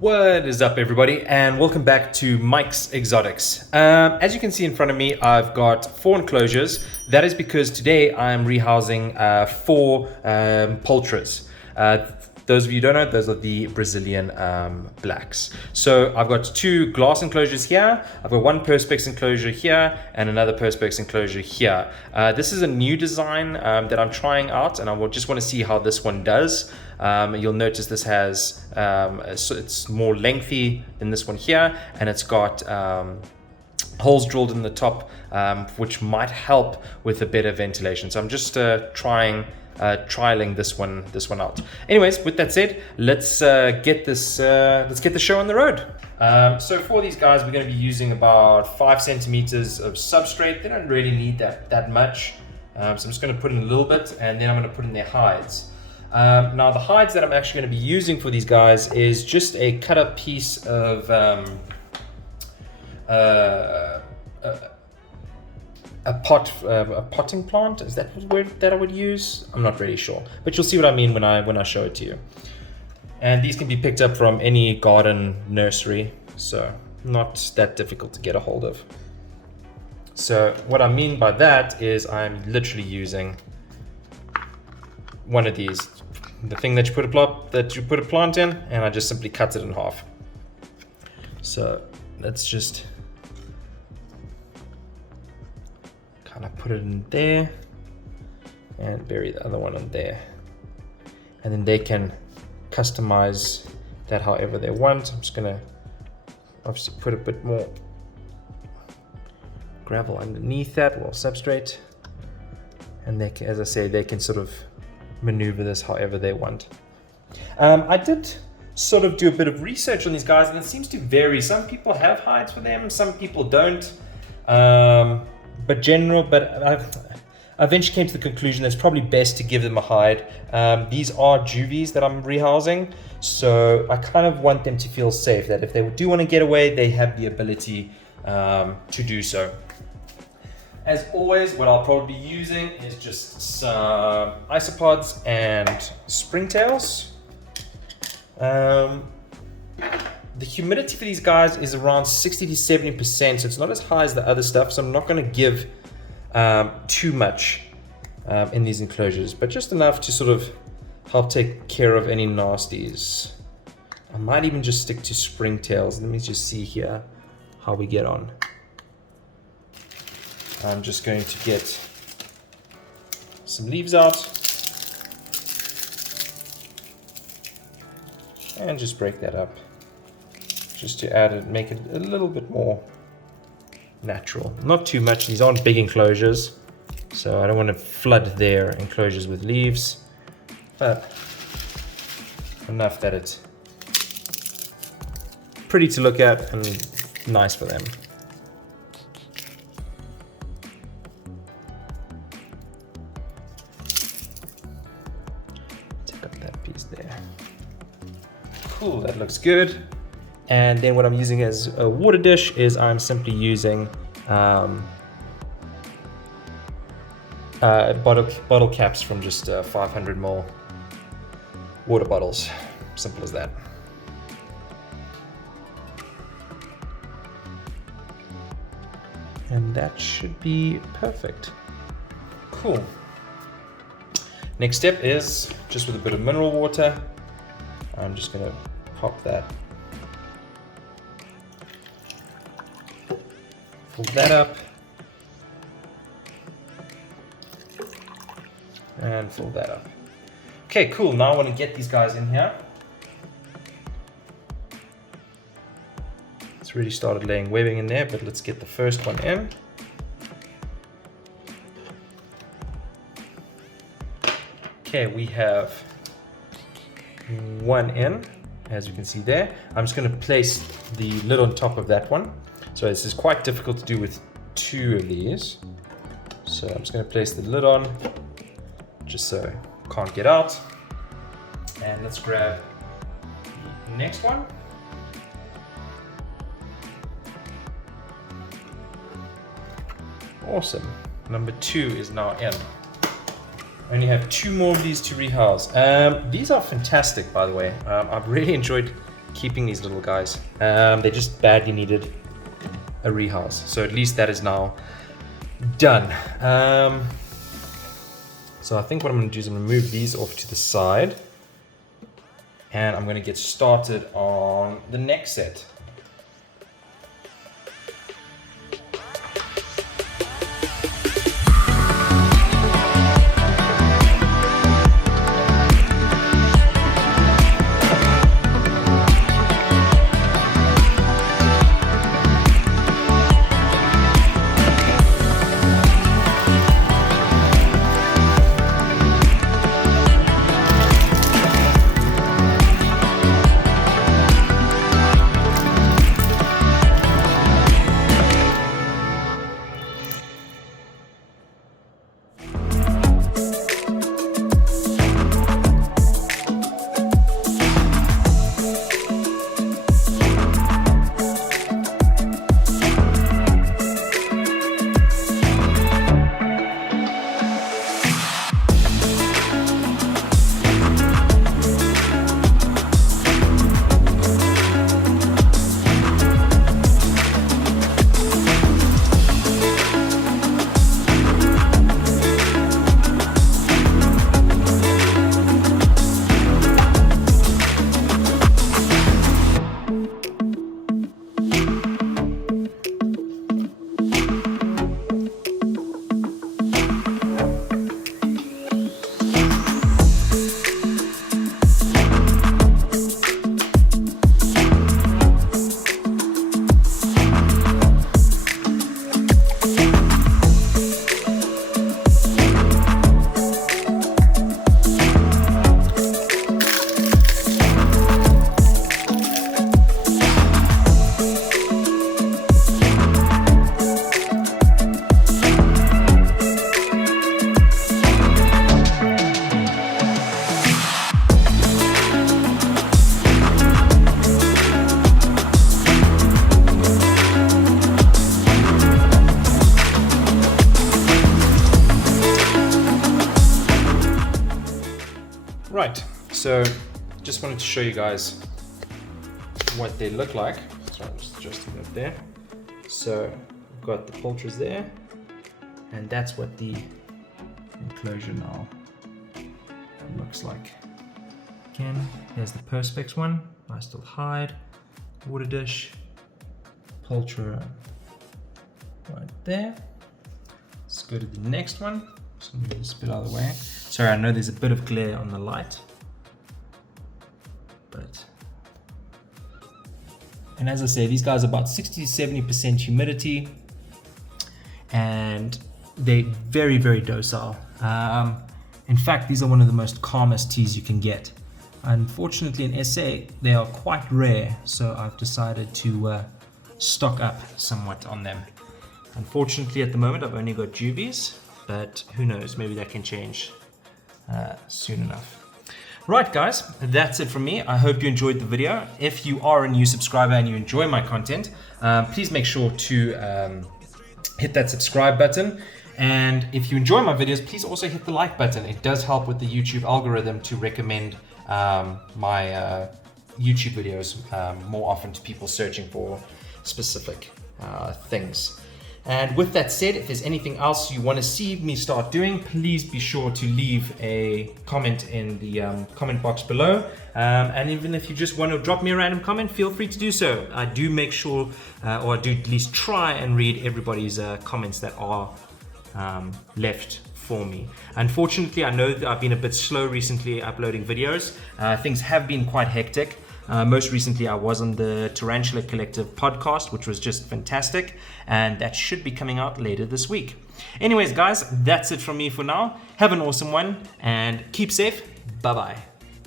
What is up, everybody, and welcome back to Mike's Exotics. As you can see in front of me, I've got 4 enclosures. That is because today I'm rehousing 4 Pulchras. Those of you who don't know, those are the Brazilian blacks. So I've got 2 glass enclosures here. I've got 1 Perspex enclosure here and another Perspex enclosure here. This is a new design that I'm trying out, and I will just want to see how this one does. You'll notice this has, so it's more lengthy than this one here, and it's got holes drilled in the top, which might help with a better ventilation. So I'm just trialing this one out. Anyways, with that said, let's get the show on the road. So for these guys, we're going to be using about 5 centimeters of substrate. They don't really need that much, so I'm just going to put in a little bit, and then I'm going to put in their hides. Now the hides that I'm actually going to be using for these guys is just a cut up piece of a potting plant. Is that the word that I would use? I'm not really sure, but you'll see what I mean when I show it to you. And these can be picked up from any garden nursery, so not that difficult to get a hold of. So what I mean by that is I'm literally using one of these, the thing that you put a plant in, and I just simply cut it in half. So let's just kind of put it in there and bury the other one in there, and then they can customize that however they want. I'm just gonna obviously put a bit more gravel underneath that, or substrate, and they can, as I say, they can sort of maneuver this however they want. I did sort of do a bit of research on these guys, and it seems to vary. Some people have hides for them, some people don't. But I eventually came to the conclusion that it's probably best to give them a hide. These are juvies that I'm rehousing, so I kind of want them to feel safe, that if they do want to get away, they have the ability to do so. As always, what I'll probably be using is just some isopods and springtails. The humidity for these guys is around 60 to 70%, so it's not as high as the other stuff, so I'm not going to give too much in these enclosures, but just enough to sort of help take care of any nasties. I might even just stick to springtails. Let me just see here how we get on. I'm just going to get some leaves out and just break that up, just to add it, make it a little bit more natural. Not too much. These aren't big enclosures, so I don't want to flood their enclosures with leaves, but enough that it's pretty to look at and nice for them. There. Cool, that looks good. And then what I'm using as a water dish is I'm simply using bottle caps from just 500 ml water bottles. Simple as that. And that should be perfect. Cool. Next step is just with a bit of mineral water. I'm just going to pop that, fill that up, and fill that up. Okay, cool. Now I want to get these guys in here. It's already started laying webbing in there, but let's get the first one in. Okay, we have one in, as you can see there. I'm just going to place the lid on top of that one. So this is quite difficult to do with 2 of these. So I'm just going to place the lid on, just so it can't get out. And let's grab the next one. Awesome. Number 2 is now in. I only have 2 more of these to rehouse. These are fantastic, by the way. I've really enjoyed keeping these little guys. They just badly needed a rehouse. So at least that is now done. So I think what I'm going to do is I'm going to move these off to the side. And I'm going to get started on the next set. Right, so just wanted to show you guys what they look like. So I'm just adjusting that there. So we've got the Pulchras there, and that's what the enclosure now looks like. Again, there's the Perspex one, nice little hide, water dish, Pulchra right there. Let's go to the next one. Just move this bit out of the way. Sorry, I know there's a bit of glare on the light, and as I say, these guys are about 60 to 70% humidity, and they're very, very docile. In fact, these are one of the most calmest teas you can get. Unfortunately, in SA, they are quite rare, so I've decided to stock up somewhat on them. Unfortunately, at the moment, I've only got Juvies, but who knows, maybe that can change soon enough. Right guys, that's it from me. I hope you enjoyed the video. If you are a new subscriber and you enjoy my content, please make sure to hit that subscribe button. And if you enjoy my videos, please also hit the like button. It does help with the YouTube algorithm to recommend my YouTube videos more often to people searching for specific things. And with that said, if there's anything else you want to see me start doing, please be sure to leave a comment in the comment box below. And even if you just want to drop me a random comment, feel free to do so. I do make sure, or I do at least try and read everybody's comments that are left for me. Unfortunately, I know that I've been a bit slow recently uploading videos. Things have been quite hectic. Most recently, I was on the Tarantula Collective podcast, which was just fantastic, and that should be coming out later this week. Anyways, guys, that's it from me for now. Have an awesome one, and keep safe. Bye-bye.